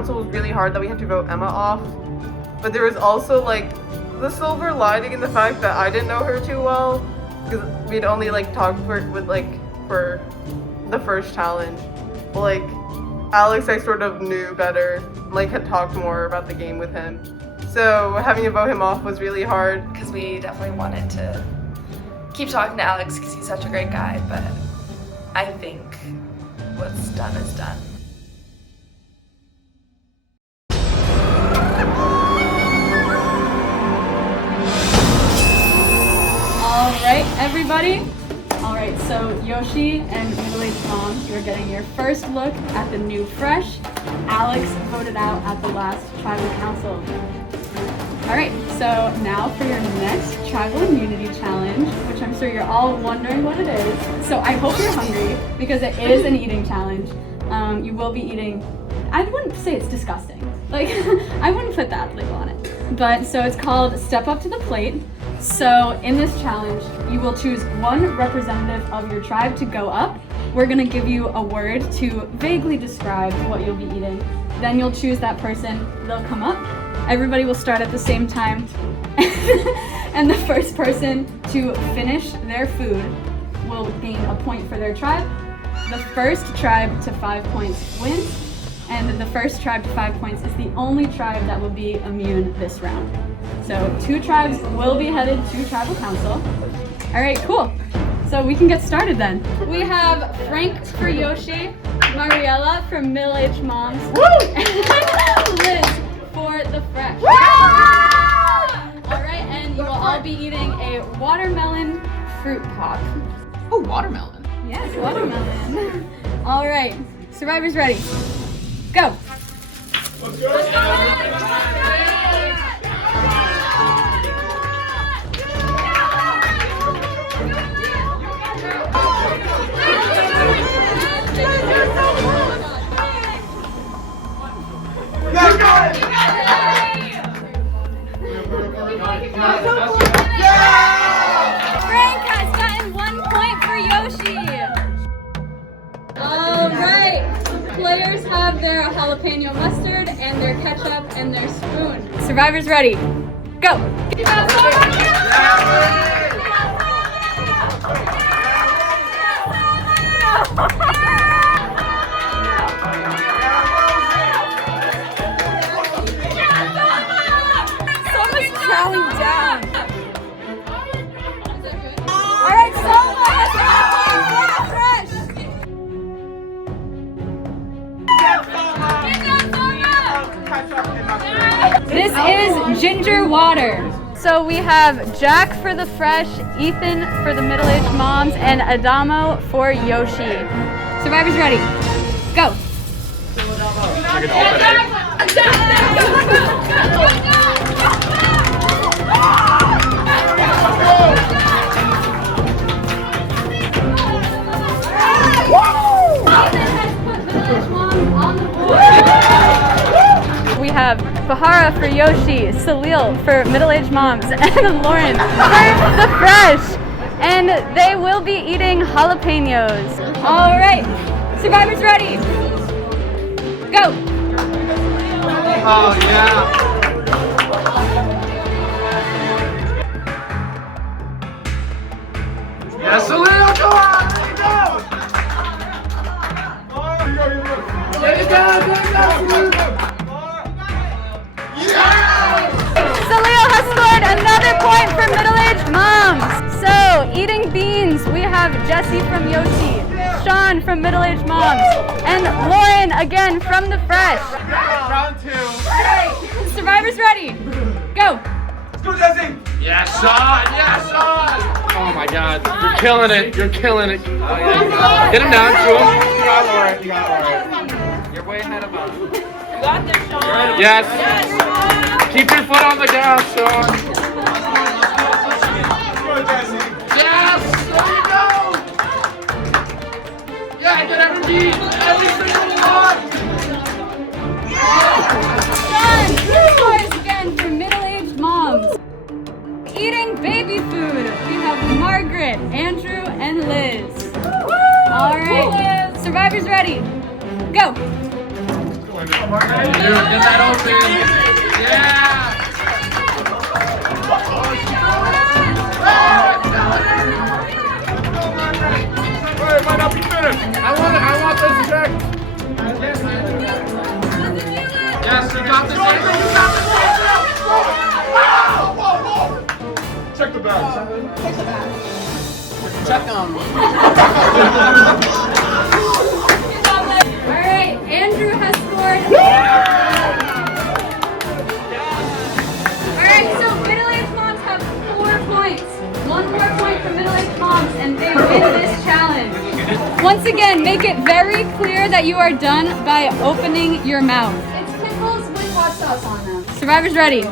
council was really hard that we had to vote Emma off. But there was also like the silver lining in the fact that I didn't know her too well because we'd only like talked for the first challenge. But like Alex, I sort of knew better, like had talked more about the game with him. So having to vote him off was really hard because we definitely wanted to keep talking to Alex because he's such a great guy. But I think what's done is done. Alright, everybody. Alright, so Yoshi and Middle-Aged Moms, you're getting your first look at the new fresh. Alex voted out at the last tribal council. Alright, so now for your next tribal immunity challenge, which I'm sure you're all wondering what it is. So I hope you're hungry because it is an eating challenge. You will be eating, I wouldn't say it's disgusting. Like, I wouldn't put that label on it. But so it's called Step Up to the Plate. So in this challenge, you will choose one representative of your tribe to go up. We're gonna give you a word to vaguely describe what you'll be eating. Then you'll choose that person, they'll come up. Everybody will start at the same time. And the first person to finish their food will gain a point for their tribe. The first tribe to 5 points wins. And the first tribe to 5 points is the only tribe that will be immune this round. So 2 tribes will be headed to tribal council. All right, cool. So we can get started then. We have Frank for Yoshi, Mariella for Middle-Aged Moms, and Liz for the Fresh. All right, and you will all be eating a watermelon fruit pop. Oh, watermelon. Yes, watermelon. All right, survivors ready? Go. Let's go. Frank has gotten 1 point for Yoshi. All right. Players have their jalapeno mustard and their ketchup and their spoon. Survivors ready? Go. Someone's chowing down. All right, Soma has This is ginger water. So we have Jack for the Fresh, Ethan for the Middle-Aged Moms, and Adamo for Yoshi. Survivors ready? Go. We have Bahara for Yoshi, Salil for Middle-Aged Moms, and Lauren for the Fresh. And they will be eating jalapenos. All right, survivors ready? Go. Oh, yeah. Yes, Salil, come on! There you go! Salil has scored another point for Middle-Aged Moms. So, eating beans, we have Jesse from Yoshi, Sean from Middle-Aged Moms, and Lauren again from the Fresh. Round 2. Survivors ready? Go. Let's go, Jesse! Yes, Sean! Yes, Sean! Oh my God, you're killing it! You're killing it! Oh, yeah. Get him down to him. You got Lauren. You got Lauren. You're way ahead of us. You got this, Sean. Yes. Keep your foot on the gas, Sean. Yes! There you go! Yeah, get every beat! Every single one! Sean scores again for Middle-Aged Moms. Eating baby food, we have Margaret, Andrew, and Liz. All right, survivors ready? Go. Get that open. Yeah. Wait, it might not be finished. I want this check. Yes, you got this, Andrew. You got this, Andrew. Check the bag. Check them. All right, Andrew has scored. All right, so middle-aged moms have 4 points. 1 more point for middle-aged moms, and they win this challenge. Once again, make it very clear that you are done by opening your mouth. It's pickles with hot sauce on them. Survivors ready? Go!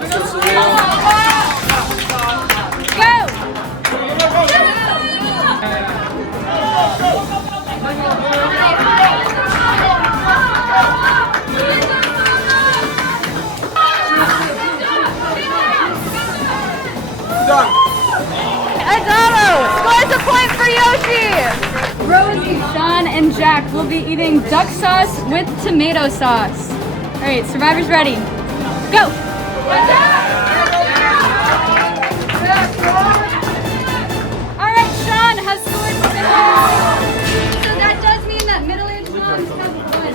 Done. Adamo scores a point for Yoshi! Rosie, Sean, and Jack will be eating duck sauce with tomato sauce. All right, survivors ready? Go! All right, Sean has scored 50. So that does mean that middle-aged moms have won.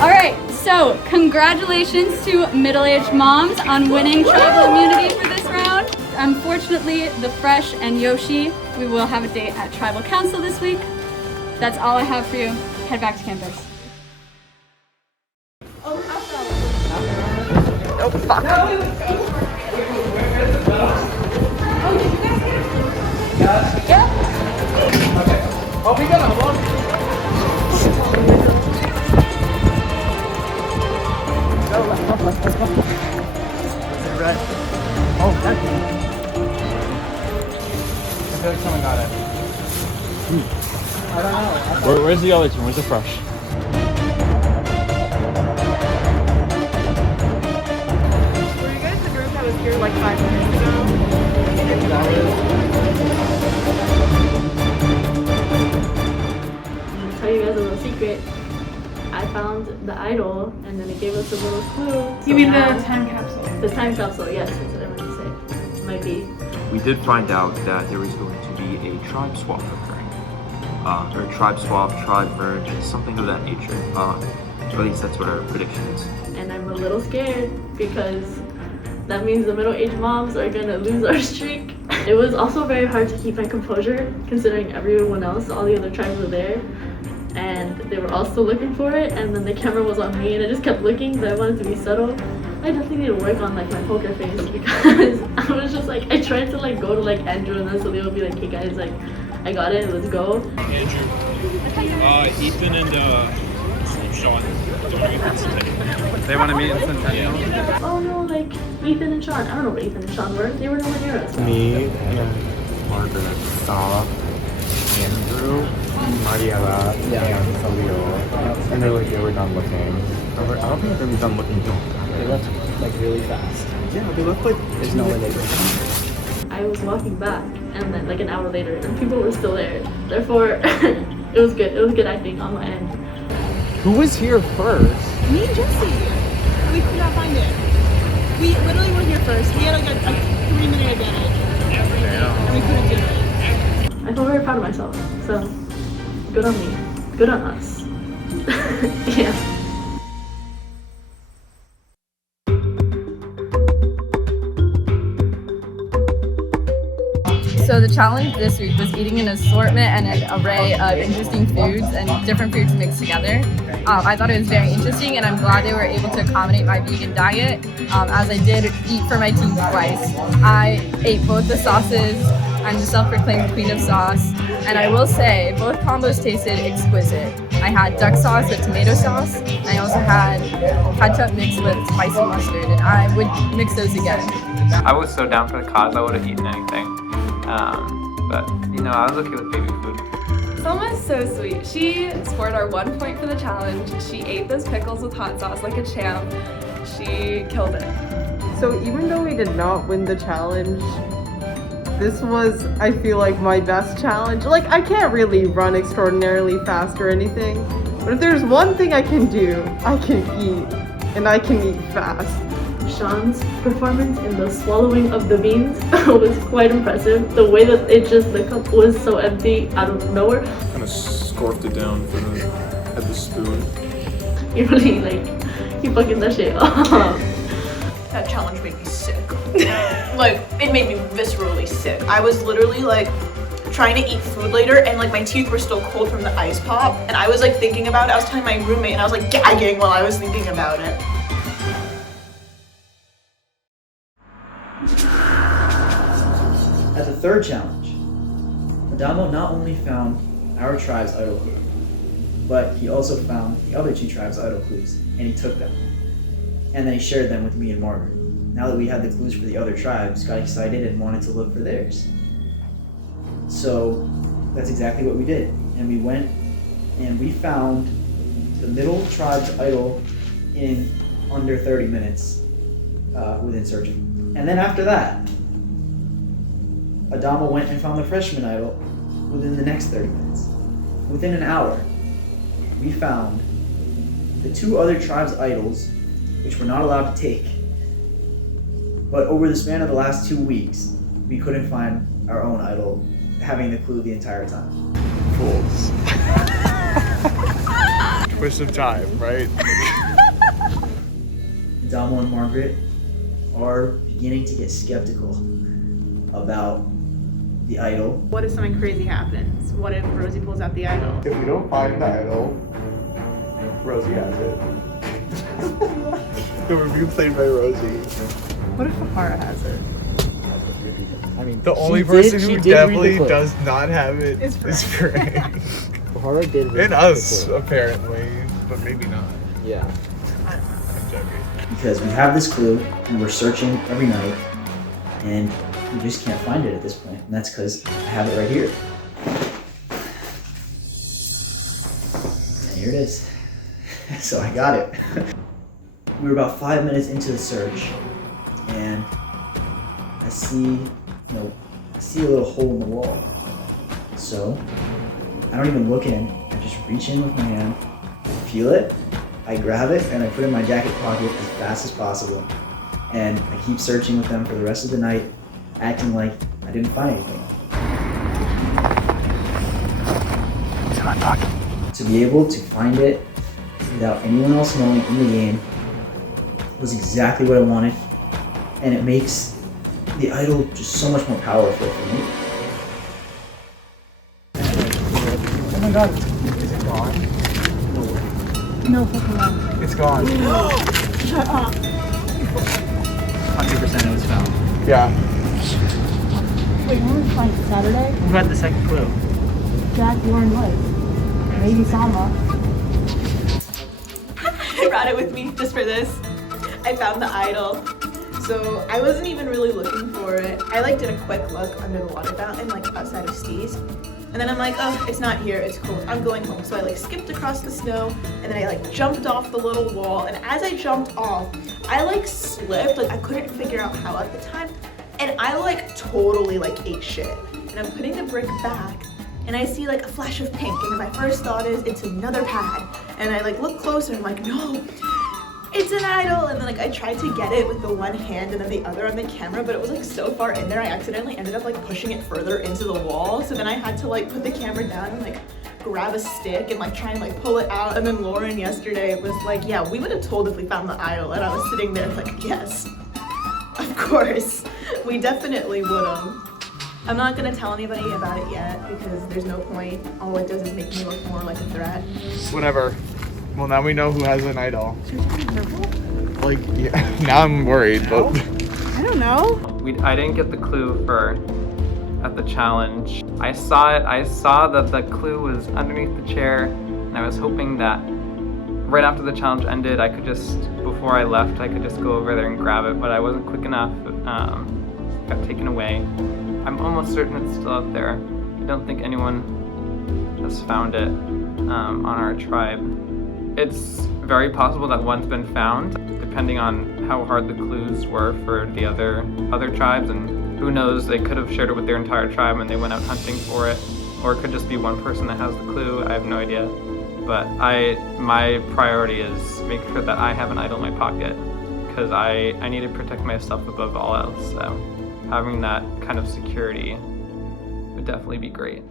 All right, so congratulations to middle-aged moms on winning tribal immunity for this round. Unfortunately, the Fresh and Yoshi, we will have a date at Tribal Council this week. That's all I have for you. Head back to campus. Oh, fuck. Oh, we got a one. Let's go. Red. Oh, that's me. I feel like someone got it. I don't know. Where's the other team? Where's the Fresh? Were you guys the group that was here like 5 minutes ago? I'll tell you guys a little secret. I found the idol, and then it gave us a little clue. You mean the time capsule? The time capsule? Yes, that's what I meant to say. Might be. We did find out that there was going to be a tribe swap occurring. Or tribe swap, tribe merge, something of that nature. Or at least that's what our prediction is. And I'm a little scared because that means the middle-aged moms are gonna lose our streak. It was also very hard to keep my composure considering everyone else, all the other tribes were there. And they were all still looking for it, and then the camera was on me and I just kept looking, but I wanted to be subtle. I definitely need to work on like my poker face because I was just like, I tried to like go to like Andrew and then so they would be like, hey guys, like I got it, let's go. Andrew. Ethan and Sean. They want to meet in Centennial. Oh no, like Ethan and Sean. I don't know where Ethan and Sean were. They were nowhere near us. Me and Margaret saw Andrew, Mariela, and Salio, and they're like, they were done looking. I don't think they were done looking too. They left like really fast. Yeah, they looked like There's no way they were. I was walking back, and then like an hour later, and people were still there. Therefore, it was good. It was good acting on my end. Who was here first? Me and Jesse. We could not find it. We literally were here first. We had like a 3-minute advantage. And we couldn't do it. I feel very proud of myself. So, good on me. Good on us. Yeah. So the challenge this week was eating an assortment and an array of interesting foods and different foods mixed together. I thought it was very interesting, and I'm glad they were able to accommodate my vegan diet, as I did eat for my team twice. I ate both the sauces. I'm the self-proclaimed queen of sauce, and I will say both combos tasted exquisite. I had duck sauce with tomato sauce, and I also had ketchup mixed with spicy mustard, and I would mix those again. I was so down for the cause, I would have eaten anything. But, you know, I was okay with baby food. Selma's so sweet. She scored our 1 point for the challenge. She ate those pickles with hot sauce like a champ. She killed it. So even though we did not win the challenge, this was, I feel like, my best challenge. Like, I can't really run extraordinarily fast or anything, but if there's one thing I can do, I can eat, and I can eat fast. Sean's performance in the swallowing of the beans was quite impressive. The way that the cup was so empty out of nowhere. Kind of scorfed it down at the spoon. He really, he fucking that shit up. That challenge made me sick. Like, it made me viscerally sick. I was literally like trying to eat food later and like my teeth were still cold from the ice pop, and I was like thinking about it. I was telling my roommate and I was like gagging while I was thinking about it. At the third challenge, Adamo not only found our tribe's idol clue, but he also found the other two tribes' idol clues, and he took them. And then he shared them with me and Margaret. Now that we had the clues for the other tribes, got excited and wanted to look for theirs. So that's exactly what we did. And we went and we found the middle tribe's idol in under 30 minutes within searching. And then after that, Adamo went and found the freshman idol within the next 30 minutes. Within an hour, we found the two other tribes' idols, which we're not allowed to take. But over the span of the last 2 weeks, we couldn't find our own idol, having the clue the entire time. Fools. Twist of time, right? Adamo and Margaret are beginning to get skeptical about the idol. What if something crazy happens? What if Rosie pulls out the idol? If we don't find the idol, Rosie has it. It would be played by Rosie. What if Fahara has it? I mean, The only person who definitely does not have it is Frank. Bahara did And us, apparently, but maybe not. Yeah. I'm joking. Because we have this clue and we're searching every night and we just can't find it at this point. And that's because I have it right here. And here it is. So I got it. We were about 5 minutes into the search and I see a little hole in the wall. So I don't even look in, I just reach in with my hand, feel it, I grab it, and I put it in my jacket pocket as fast as possible. And I keep searching with them for the rest of the night, acting like I didn't find anything. He's in my pocket. To be able to find it without anyone else knowing in the game was exactly what I wanted, and it makes the idol just so much more powerful for me. Oh my god. Is it gone? No fucking way. It's gone. Shut up. 100% it was found. Yeah. Wait, when did we find it? Saturday? Who had the second clue? Jack, Warren, Light. Maybe Sama. I brought it with me just for this. I found the idol. So I wasn't even really looking for it. I did a quick look under the water fountain, outside of Steve's. And then I'm like, oh, it's not here, it's cold, I'm going home. So I skipped across the snow and then I jumped off the little wall. And as I jumped off, I slipped, I couldn't figure out how at the time. And I totally ate shit. And I'm putting the brick back and I see a flash of pink. And my first thought is it's another pad. And I look closer and I'm like, no, it's an idol. And then I tried to get it with the one hand and then the other on the camera, but it was so far in there I accidentally ended up pushing it further into the wall. So then I had to put the camera down and grab a stick and try and pull it out. And then Lauren yesterday was yeah, we would have told if we found the idol. And I was sitting there yes, of course, we definitely would have. I'm not gonna tell anybody about it yet because there's no point. All it does is make me look more like a threat. Whatever. Well, now we know who has an idol. Yeah, now I'm worried, but... I don't know. I didn't get the clue at the challenge. I saw it. I saw that the clue was underneath the chair, and I was hoping that right after the challenge ended, before I left, I could just go over there and grab it, but I wasn't quick enough. It got taken away. I'm almost certain it's still out there. I don't think anyone has found it on our tribe. It's very possible that one's been found, depending on how hard the clues were for the other tribes and Who knows, they could have shared it with their entire tribe and they went out hunting for it. Or it could just be one person that has the clue, I have no idea. But my priority is make sure that I have an idol in my pocket, because I need to protect myself above all else. So having that kind of security would definitely be great.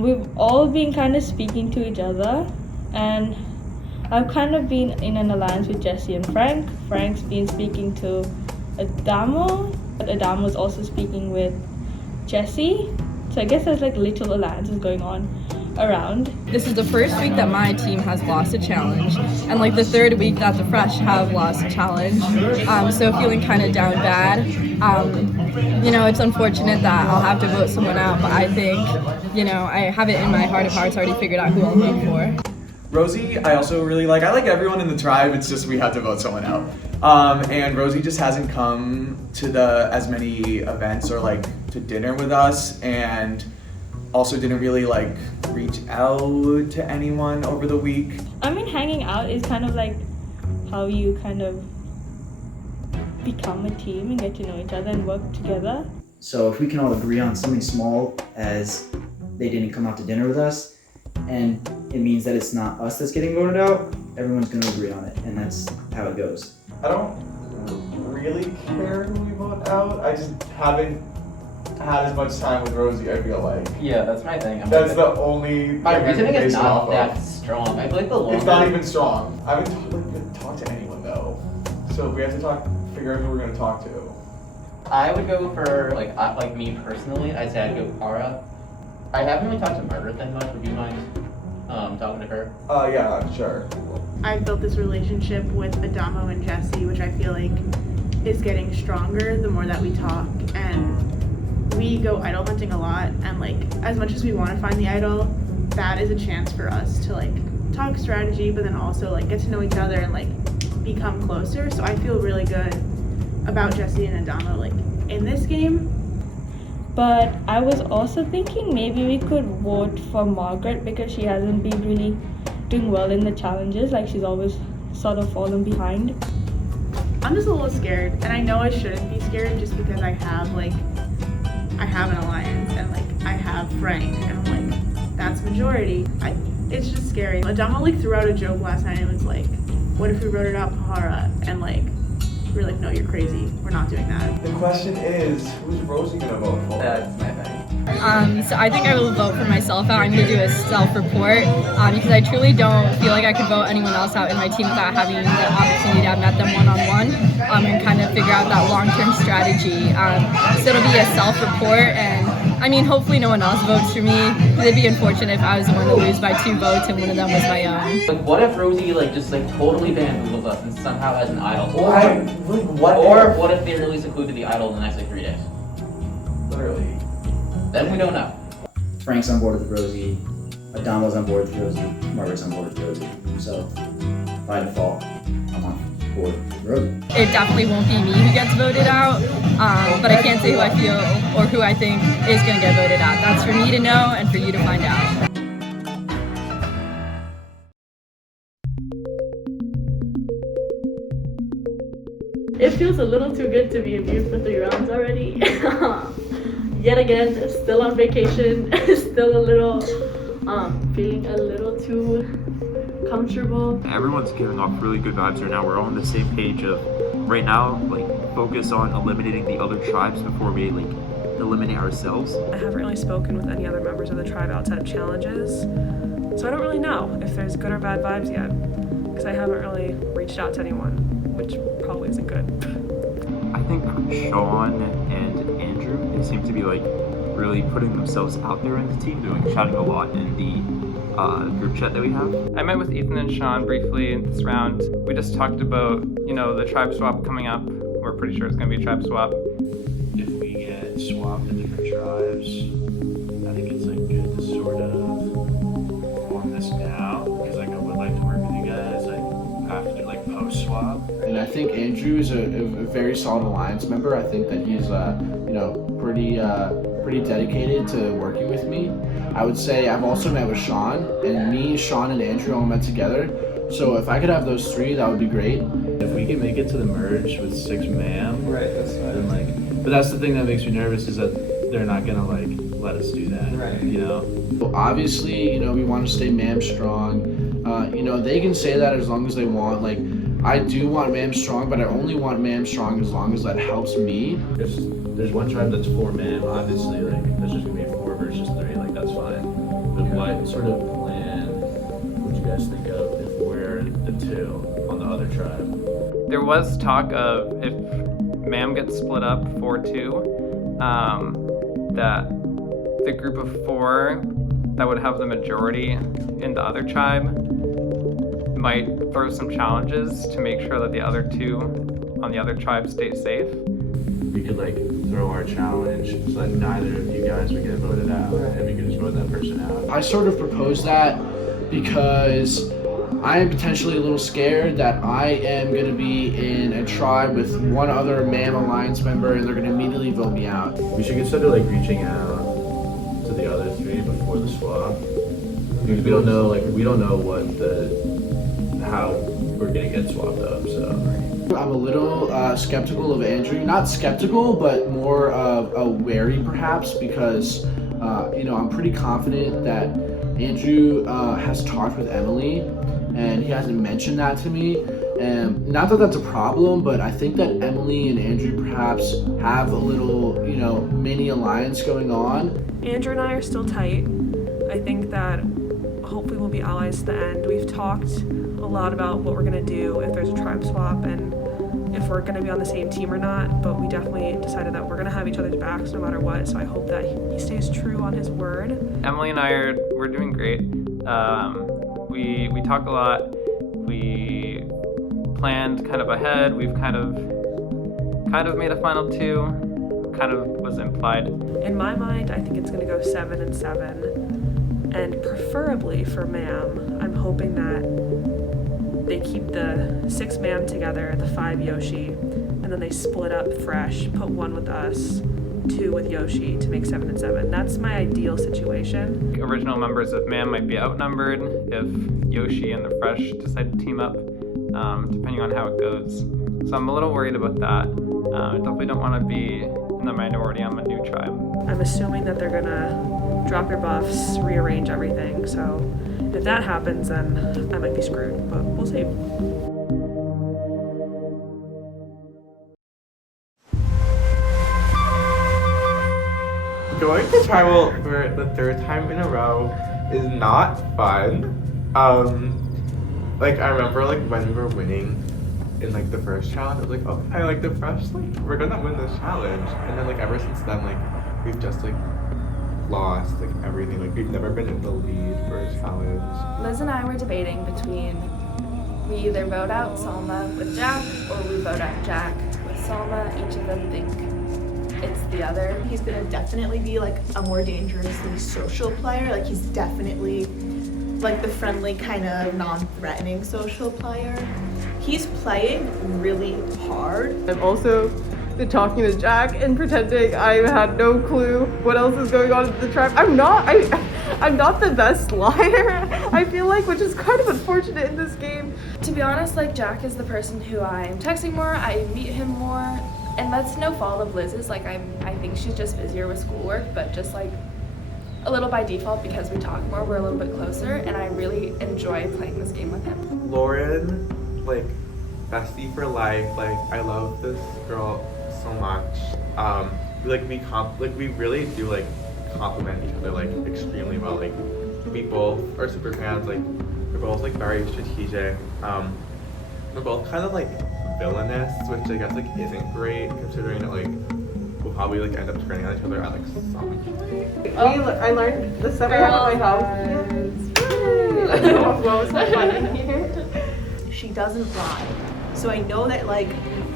We've all been kind of speaking to each other, and I've kind of been in an alliance with Jesse and Frank. Frank's been speaking to Adamo, but Adamo's also speaking with Jesse. So I guess there's like little alliances going on around. This is the first week that my team has lost a challenge, and like the third week that the Fresh have lost a challenge. So feeling kind of down bad. You know, it's unfortunate that I'll have to vote someone out, but I think, you know, I have it in my heart of hearts already figured out who I'll vote for. Rosie, I also really like. I like everyone in the tribe, it's just we have to vote someone out. And Rosie just hasn't come to as many events or like to dinner with us, and also didn't really like reach out to anyone over the week. I mean, hanging out is kind of like how you kind of become a team and get to know each other and work together. So if we can all agree on something small as they didn't come out to dinner with us, and it means that it's not us that's getting voted out, everyone's gonna agree on it, and that's how it goes. I don't really care who we vote out. I just haven't had as much time with Rosie, I feel like. Yeah, that's my thing. That's the only My reasoning is based not off that of. strong. I feel like the longer... It's not even strong. I haven't talked to anyone though. So we have to figure out who we're gonna talk to. I would go for, like me personally, I'd say I'd go Para. I haven't really talked to Margaret that much. Would you mind talking to her? Yeah, sure. I've built this relationship with Adamo and Jesse, which I feel like is getting stronger the more that we talk, and we go idol hunting a lot, and like as much as we want to find the idol, that is a chance for us to like talk strategy, but then also like get to know each other and like become closer. So I feel really good about Jesse and Adamo like in this game. But I was also thinking maybe we could vote for Margaret, because she hasn't been really doing well in the challenges. Like she's always sort of fallen behind. I'm just a little scared, and I know I shouldn't be scared just because I have an alliance, and like I have Frank, and I'm like, that's majority. It's just scary. Adamo like threw out a joke last night and was like, what if we wrote it out Pahara? And like we were like, no, you're crazy. We're not doing that. The question is, who's Rosie gonna vote for? That's my thing. So I think I will vote for myself out. I'm going to do a self-report because I truly don't feel like I could vote anyone else out in my team without having the opportunity to have met them one-on-one and kind of figure out that long-term strategy. So it'll be a self-report, and I mean, hopefully no one else votes for me. It'd be unfortunate if I was the one to lose by 2 votes and one of them was my own. Like, what if Rosie just totally bamboozles us and somehow has an idol? Or what if they release a clue to the idol in the next 3 days? Literally. Then we don't know. Frank's on board with Rosie, Adamo's on board with Rosie, Margaret's on board with Rosie. So by default, I'm on board with Rosie. It definitely won't be me who gets voted out, but I can't say who I feel or who I think is going to get voted out. That's for me to know and for you to find out. It feels a little too good to be immune for 3 rounds already. Yet again, still on vacation, still a little, feeling a little too comfortable. Everyone's giving off really good vibes right now. We're all on the same page of right now, focus on eliminating the other tribes before we eliminate ourselves. I haven't really spoken with any other members of the tribe outside of challenges, so I don't really know if there's good or bad vibes yet, because I haven't really reached out to anyone, which probably isn't good. I think Sean and Andrew, they seem to be really putting themselves out there in the team, shouting a lot in the group chat that we have. I met with Ethan and Sean briefly in this round. We just talked about, the tribe swap coming up. We're pretty sure it's going to be a tribe swap. If we get swapped to different tribes, I think it's good to sort of form this now, because I would like to work with you guys after post swap. And I think Andrew is a very solid alliance member. I think that he's pretty dedicated to working with me. I would say I've also met with Sean, and me, Sean, and Andrew all met together. So if I could have those 3, that would be great. If we can make it to the merge with 6 ma'am, Right, that's fine. then like, but that's the thing that makes me nervous is that they're not gonna like let us do that. Right. You know. Well, obviously, you know, we want to stay ma'am strong. You know, they can say that as long as they want. Like, I do want ma'am strong, but I only want ma'am strong as long as that helps me. There's one tribe that's 4 ma'am, obviously, like, there's just gonna be 4 versus 3, like, that's fine. But what sort of plan would you guys think of if we're the 2 on the other tribe? There was talk of if ma'am gets split up 4-2, that the group of 4 that would have the majority in the other tribe might throw some challenges to make sure that the other 2 on the other tribe stay safe. We could like throw our challenge so that neither of you guys would get voted out, and we could just vote that person out. I sort of proposed that because I am potentially a little scared that I am going to be in a tribe with one other ma'am alliance member and they're going to immediately vote me out. We should consider like reaching out to the other 3 before the swap, because we don't know how we're gonna get swapped up. So I'm a little skeptical of Andrew. Not skeptical, but more wary perhaps, because you know, I'm pretty confident that Andrew has talked with Emily, and he hasn't mentioned that to me. And not that that's a problem, but I think that Emily and Andrew perhaps have a little, you know, mini alliance going on. Andrew and I are still tight. I think that hopefully we'll be allies to the end. We've talked a lot about what we're gonna do if there's a tribe swap and if we're gonna be on the same team or not, but we definitely decided that we're gonna have each other's backs no matter what, so I hope that he stays true on his word. Emily and we're doing great. We talk a lot. We planned kind of ahead. We've kind of made a final 2, kind of was implied. In my mind, I think it's gonna go 7-7, and preferably for ma'am, I'm hoping that they keep the 6 ma'am together, the 5 Yoshi, and then they split up fresh, put 1 with us, 2 with Yoshi to make 7-7. That's my ideal situation. Original members of ma'am might be outnumbered if Yoshi and the fresh decide to team up, depending on how it goes. So I'm a little worried about that. I definitely don't want to be in the minority on the new tribe. I'm assuming that they're gonna drop your buffs, rearrange everything, so if that happens, then I might be screwed, but we'll see. Going to tribal for the 3rd time in a row is not fun. Like I remember like when we were winning in like the first challenge, I was like, oh, I like the fresh, like we're gonna win this challenge. And then like ever since then, like we've just like lost like everything. Like we've never been in the lead for a challenge. Liz and I were debating between we either vote out Salma with Jack or we vote out Jack with Salma. Each of them think it's the other. He's gonna definitely be like a more dangerously social player. Like he's definitely like the friendly kind of non-threatening social player. He's playing really hard. I've also been talking to Jack and pretending I had no clue what else is going on in the tribe. I'm not the best liar, I feel like, which is kind of unfortunate in this game. To be honest, like Jack is the person who I'm texting more, I meet him more, and that's no fault of Liz's. Like I think she's just busier with schoolwork, but just like a little by default because we talk more, we're a little bit closer, and I really enjoy playing this game with him. Lauren, like bestie for life. Like I love this girl so much. We really do like compliment each other like extremely well. Like we both are super fans. Like we're both like very strategic. We're both kind of like villainous, which I guess like isn't great considering that like we'll probably like end up turning on each other at like some point. I learned the summer at my house. I don't know what was so funny here. She doesn't lie. So I know that like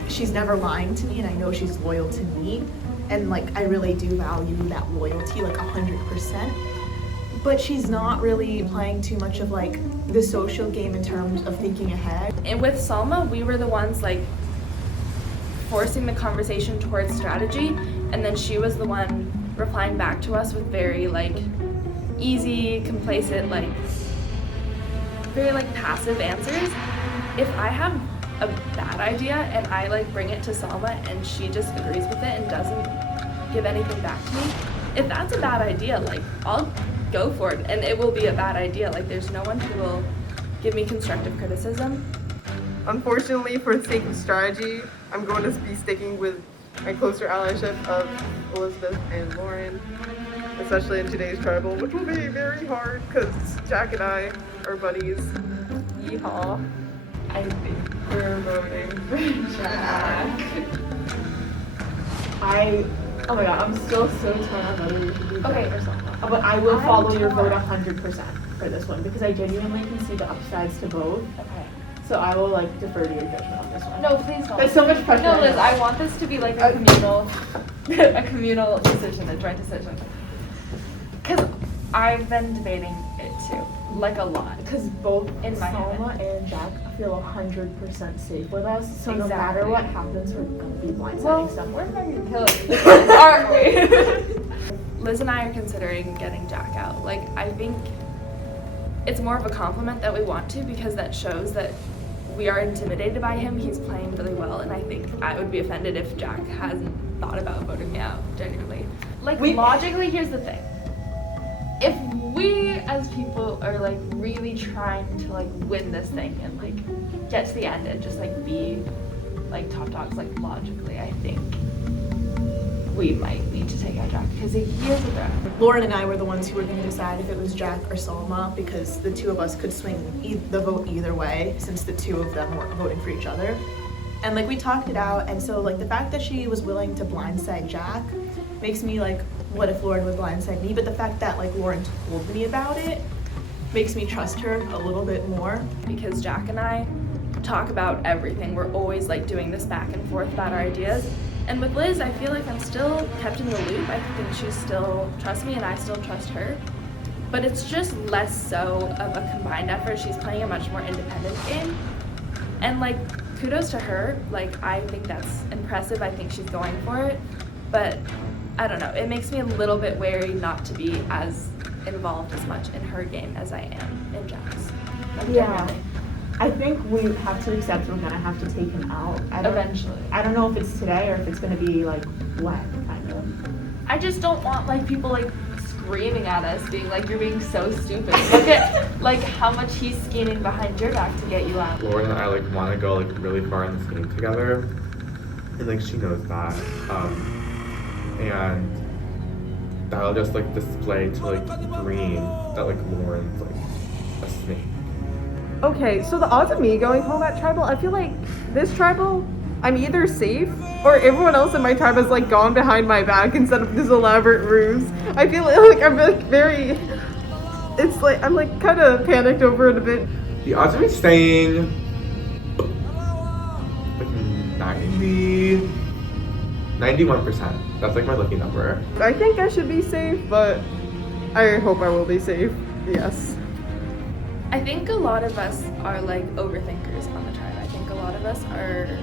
she's never lying to me, and I know she's loyal to me, and like I really do value that loyalty like 100%. But she's not really playing too much of like the social game in terms of thinking ahead. And with Salma, we were the ones like forcing the conversation towards strategy, and then she was the one replying back to us with very like easy, complacent, like very like passive answers. If I have a bad idea and I like bring it to Salma and she just agrees with it and doesn't give anything back to me, if that's a bad idea, like I'll go for it, and it will be a bad idea. Like there's no one who will give me constructive criticism. Unfortunately, for the sake of strategy, I'm going to be sticking with my closer allyship of Elizabeth and Lauren, especially in today's tribal, which will be very hard because Jack and I are buddies. Yeehaw. I think we're voting for Jack. Oh my god, I'm still so torn on whether we should do Okay. Jack or Salma. But I will follow your vote 100% for this one because I genuinely can see the upsides to both. Okay. So I will like defer to your judgment on this one. No, please don't. There's so much pressure. No, Liz, I want this to be like a communal decision, a joint decision. Because I've been debating it too, like a lot. Because both in my Salma head. and Jack feel 100% safe with us. So no Exactly. matter what happens, we're gonna be blindsiding Well, someone. we're not gonna kill it, aren't we? Liz and I are considering getting Jack out. Like, I think it's more of a compliment that we want to, because that shows that we are intimidated by him. He's playing really well, and I think I would be offended if Jack hasn't thought about voting me out, genuinely. Like, logically, here's the thing. If we as people are like really trying to like win this thing and like get to the end and just like be like top dogs, like logically, I think we might need to take out Jack because he is a threat. Lauren and I were the ones who were going to decide if it was Jack or Salma because the two of us could swing the vote either way since the two of them weren't voting for each other. And like we talked it out, and so like the fact that she was willing to blindside Jack makes me like, what if Lauren would blindside me? But the fact that like Lauren told me about it makes me trust her a little bit more. Because Jack and I talk about everything. We're always like doing this back and forth about our ideas. And with Liz, I feel like I'm still kept in the loop. I think she still trusts me and I still trust her. But it's just less so of a combined effort. She's playing a much more independent game. And like, kudos to her. Like, I think that's impressive. I think she's going for it. But I don't know, it makes me a little bit wary not to be as involved as much in her game as I am in Jack's. Like, genuinely. I think we have to accept we're gonna have to take him out. Eventually. I don't know if it's today or if it's gonna be like when, kind of. I just don't want like people like screaming at us, being like, you're being so stupid. Look at like how much he's scheming behind your back to get you out. Lauren and I like want to go like really far in this game together, and like she knows that. And that'll just like display to like Green that like Lauren's like a snake. Okay, so the odds of me going home at tribal, I feel like this tribal, I'm either safe or everyone else in my tribe has like gone behind my back and set up this elaborate ruse. I feel like I'm like very, it's like, I'm like kind of panicked over it a bit. The odds of me staying like 91%. That's like my lucky number. I think I should be safe, but I hope I will be safe, yes. I think a lot of us are like overthinkers on the tribe. I think a lot of us are,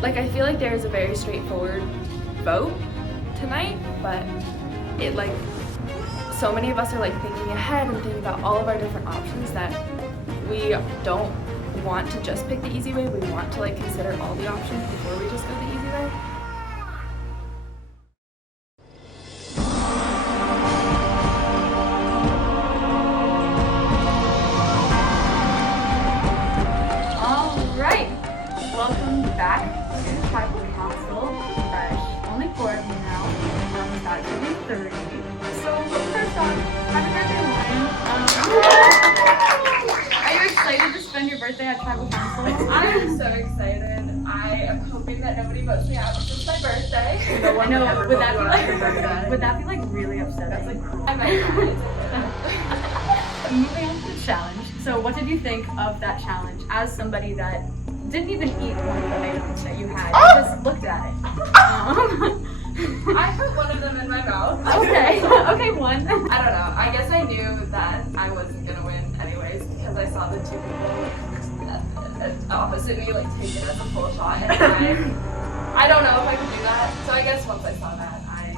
like, I feel like there's a very straightforward vote tonight, but it like, so many of us are like thinking ahead and thinking about all of our different options that we don't want to just pick the easy way. We want to like consider all the options before we just go the easy way. Alright, welcome back to the Tribal Council. Fresh. Only 4 of you now. It's actually 30. So first off, happy birthday, Lauren. Are you excited to spend your birthday at Tribal Council? I am so excited. I am hoping that nobody votes me out because it's my birthday. I know, would that be like really upsetting? That's like cruel. I might cry. Moving on to the challenge. So what did you think of that challenge as somebody that didn't even eat one of the items that you had? You just looked at it. I put one of them in my mouth. Okay, okay, one. I don't know. I guess I knew that I wasn't gonna win anyways because I saw the two people opposite me like take it as a full shot, and I don't know if I could do that. So I guess once I saw that, I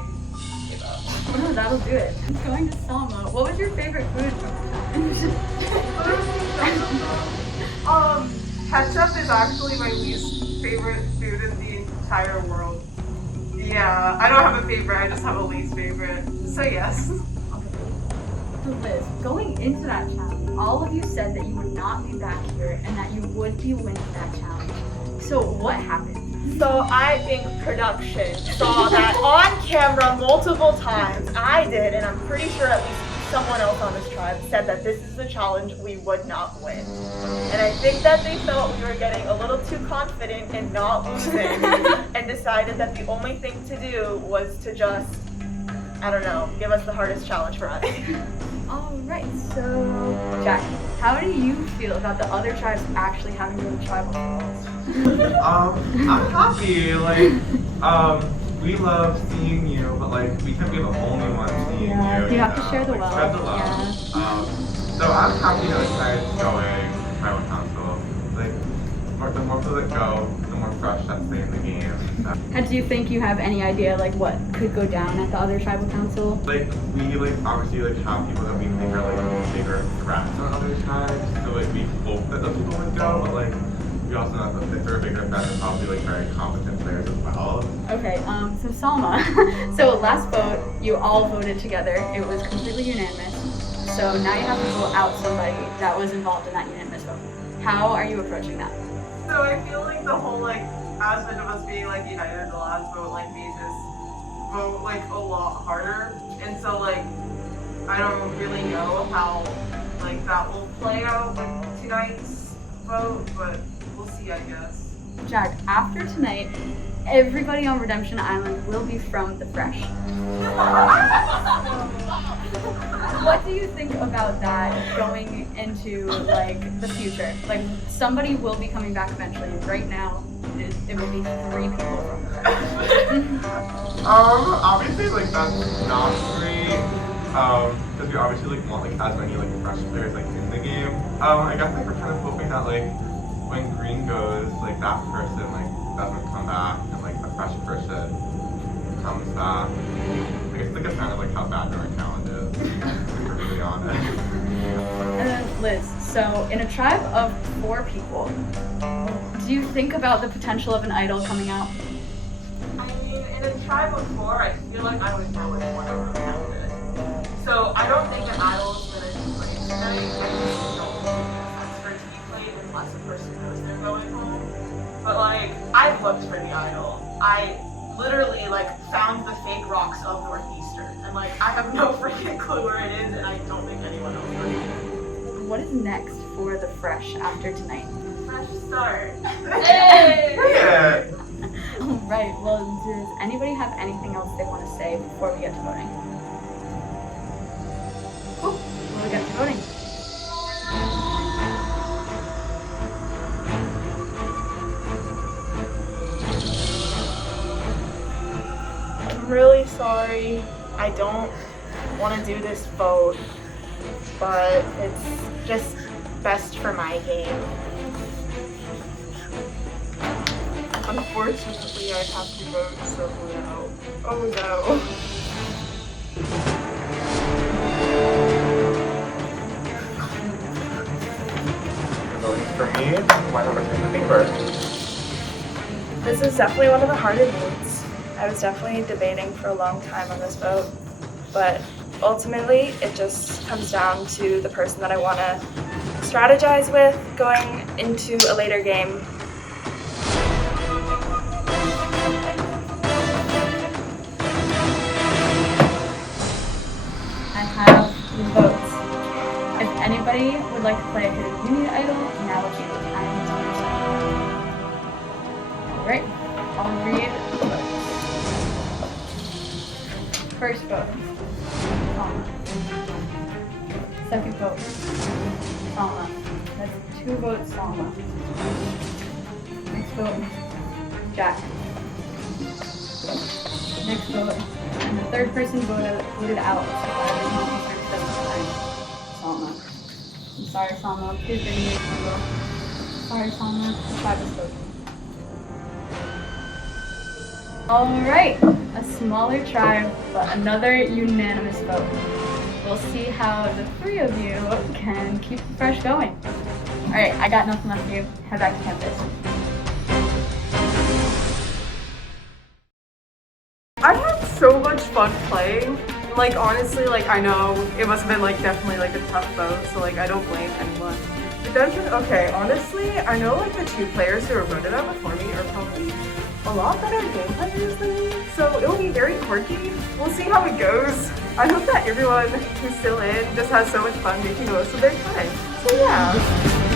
gave up. Oh, that'll do it. Going to Salma, what was your favorite food from the challenge? ketchup is actually my least favorite food in the entire world. Yeah, I don't have a favorite, I just have a least favorite. So yes. So Liz, going into that challenge, all of you said that you would not be back here and that you would be winning that challenge. So what happened? So I think production saw that on camera multiple times. I did, and I'm pretty sure at least someone else on this tribe said that this is the challenge we would not win. And I think that they felt we were getting a little too confident in not losing and decided that the only thing to do was to just, I don't know, give us the hardest challenge for us. Alright, so Jack, how do you feel about the other tribes actually having their tribal balls? I'm happy. Like, we love seeing you, but like, we can't be the only ones seeing you. You have to share the like, wealth. Spread the love. So I'm happy that you guys going to tribal council. Like, the more people that go, the more fresh that stay in the game. And do you think you have any idea like what could go down at the other tribal council? Like, we obviously have people that we think are like bigger threats on other tribes. So like, we hope that those people would go, but like, we also know that if they're bigger threats, they're probably like very competent players as well. Okay, so Salma, so last vote, you all voted together. It was completely unanimous. So now you have to vote out somebody that was involved in that unanimous vote. How are you approaching that? So I feel like the whole aspect of us being united in the last vote made this vote a lot harder. And so I don't really know how that will play out with tonight's vote, but we'll see, I guess. Jack, after tonight, everybody on Redemption Island will be from the Fresh. What do you think about that going into the future? Somebody will be coming back eventually. Right now, it will be 3 people from the Fresh. Obviously that's not great. Because we obviously want as many fresh players in the game. I guess we're kind of hoping that when green goes, that person doesn't come back and the fresh person comes back. It's a sign of how bad our challenge is, if we're really honest. And then Liz, so in a tribe of 4 people, do you think about the potential of an idol coming out? I mean, in a tribe of 4, I feel like I would know if one of them counted. So I don't think an idol is going to be played tonight. I just don't think it makes sense for it to be played unless a person knows they're going home. But I've looked for the idol. I literally found the fake rocks of Northeastern, and I have no freaking clue where it is, and I don't think anyone else does. What is next for the Fresh after tonight? Fresh start. Hey! Yeah. Alright, well, does anybody have anything else they want to say before we get to voting? Cool, we'll get to voting. I'm really sorry. I don't want to do this vote, but it's just best for my game. Unfortunately, I have to vote someone out. Oh no. Voting for me, why not return the paper? This is definitely one of the harder votes. I was definitely debating for a long time on this vote, but ultimately it just comes down to the person that I want to strategize with going into a later game. I have the votes. If anybody would like to play a Hidden Unity idol, now would be the time to do so. Alright, I'll read the votes. First vote, Salma. Second vote, Salma. That's 2 votes, Salma. Next vote, Jack. Next vote, and the third person voted out, so I Salma. I'm sorry, Salma. Please bring me a vote. Sorry, Salma. The tribe is spoken. Alright, a smaller tribe, but another unanimous vote. we'll see how the three of you can keep the fresh going. All right, I got nothing left for you. Head back to campus. I had so much fun playing. Like, honestly, like, I know it must have been, like, definitely, like, a tough vote, so, like, I don't blame anyone. Redemption, okay, honestly, I know, like, the 2 players who were voted out before me are probably a lot better game players than me, so it'll be very quirky. We'll see how it goes. I hope that everyone who's still in just has so much fun making the most of their time. So, yeah.